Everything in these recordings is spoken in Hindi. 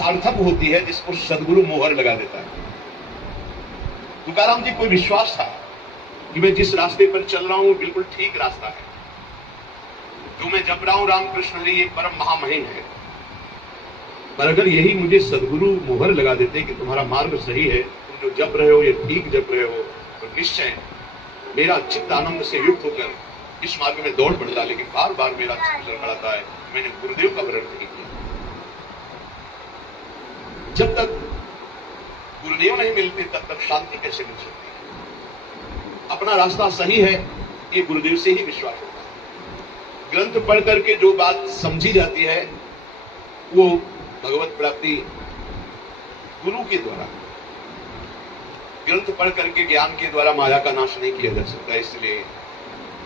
सार्थक होती है जिसको सदगुरु मोहर लगा देता है। तुकाराम जी को विश्वास था कि मैं जिस रास्ते पर चल रहा हूं बिल्कुल ठीक रास्ता है, जो मैं जप रहा हूं रामकृष्ण हरि ये परम महामहिम है। पर अगर यही मुझे सदगुरु मोहर लगा देते कि तुम्हारा मार्ग सही है, तुम जो जप रहे हो ये ठीक जप रहे हो, तो निश्चय मेरा चित्त आनंद से युक्त होकर इस मार्ग में दौड़ पड़ता। लेकिन बार बार मेरा चित्त लड़खड़ाता है, मैंने गुरुदेव का वरण नहीं किया। जब तक गुरुदेव नहीं मिलते तब तक शांति कैसे मिल सकती है? अपना रास्ता सही है ये गुरुदेव से ही विश्वास होता है। ग्रंथ पढ़ करके जो बात समझी जाती है वो भगवत प्राप्ति गुरु के द्वारा, ग्रंथ पढ़ करके ज्ञान के द्वारा माया का नाश नहीं किया जा सकता। इसलिए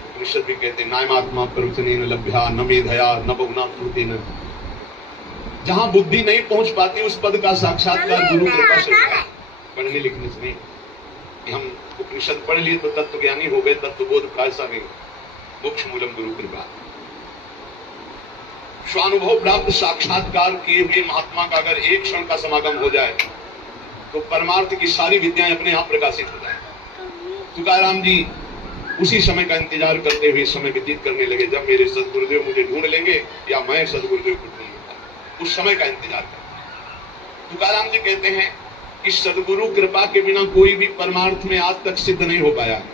उपनिषद भी कहते हैं नायमात्मा प्रवचनेन लभ्या न मेधया न बहुना श्रुतेन। जहां बुद्धि नहीं पहुंच पाती उस पद का साक्षात्कार गुरु कृपा से होता है, पढ़ने लिखने से नहीं। कि हम उपनिषद पढ़ लिए तो तत्व ज्ञानी हो गए, तत्व बोध प्रायसा गए, मोक्ष मूलम गुरु कृपा। स्वानुभव प्राप्त साक्षात्कार किए हुए महात्मा का अगर एक क्षण का समागम हो जाए तो परमार्थ की सारी विद्याएं अपने आप प्रकाशित हो जाए। तुकाराम जी उसी समय का इंतजार करते हुए समय व्यतीत करने लगे जब मेरे सदगुरुदेव मुझे ढूंढ लेंगे या मैं सदगुरुदेव को ढूंढूंगा। उस समय का इंतजार करते। तुकाराम जी कहते हैं कि सदगुरु कृपा के बिना कोई भी परमार्थ में आज तक सिद्ध नहीं हो पाया है।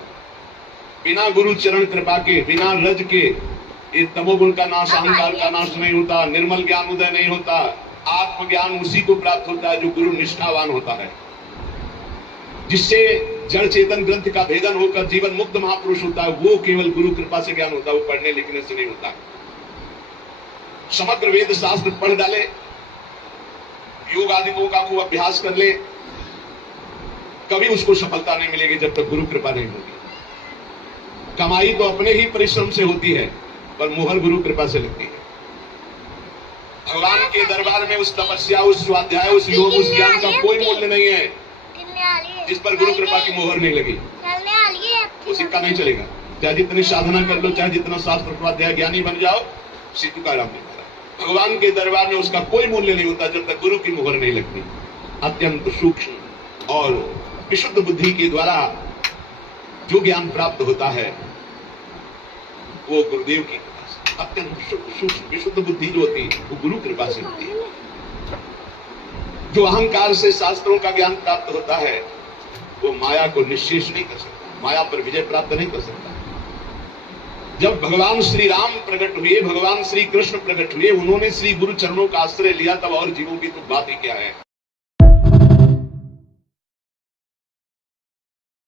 बिना गुरु चरण कृपा के, बिना रज के ये तमोगुण का नाश, अहंकार का नाश नहीं होता, निर्मल ज्ञान उदय नहीं होता। आत्मज्ञान उसी को प्राप्त होता है जो गुरु निष्ठावान होता है, जिससे जड़ चेतन ग्रंथ का भेदन होकर जीवन मुक्त महापुरुष होता है। वो केवल गुरु कृपा से ज्ञान होता है, वो पढ़ने लिखने से नहीं होता। समग्र वेद शास्त्र पढ़ डाले, योग आदिकों का खूब अभ्यास कर ले, कभी उसको सफलता नहीं मिलेगी जब तक गुरु कृपा नहीं होगी। कमाई तो अपने ही परिश्रम से होती है पर मोहर गुरु कृपा से लगती है। भगवान के दरबार में उस तपस्या, उस स्वाध्याय, उस योग, उस ज्ञान का कोई मूल्य नहीं है जिस पर गुरु कृपा की मोहर नहीं लगी। वो सिक्का नहीं चलेगा। चाहे जितनी साधना कर लो, चाहे जितना शास्त्र स्वाध्याय ज्ञानी बन जाओ, श्री तुकाराम ने कहा भगवान के दरबार में उसका कोई मूल्य नहीं होता जब तक गुरु की मोहर नहीं लगती। अत्यंत सूक्ष्म और विशुद्ध बुद्धि के द्वारा जो ज्ञान प्राप्त होता है वो गुरुदेव की कृपा से, अत्यंत सूक्ष्म विशुद्ध बुद्धि जो होती है वो गुरु कृपा से होती है। जो अहंकार से शास्त्रों का ज्ञान प्राप्त होता है वो माया को निश्शेष नहीं कर सकता, माया पर विजय प्राप्त नहीं कर सकता। जब भगवान श्री राम प्रकट हुए, भगवान श्री कृष्ण प्रकट हुए, उन्होंने श्री गुरु चरणों का आश्रय लिया, तब और जीवों की तो बात ही क्या है।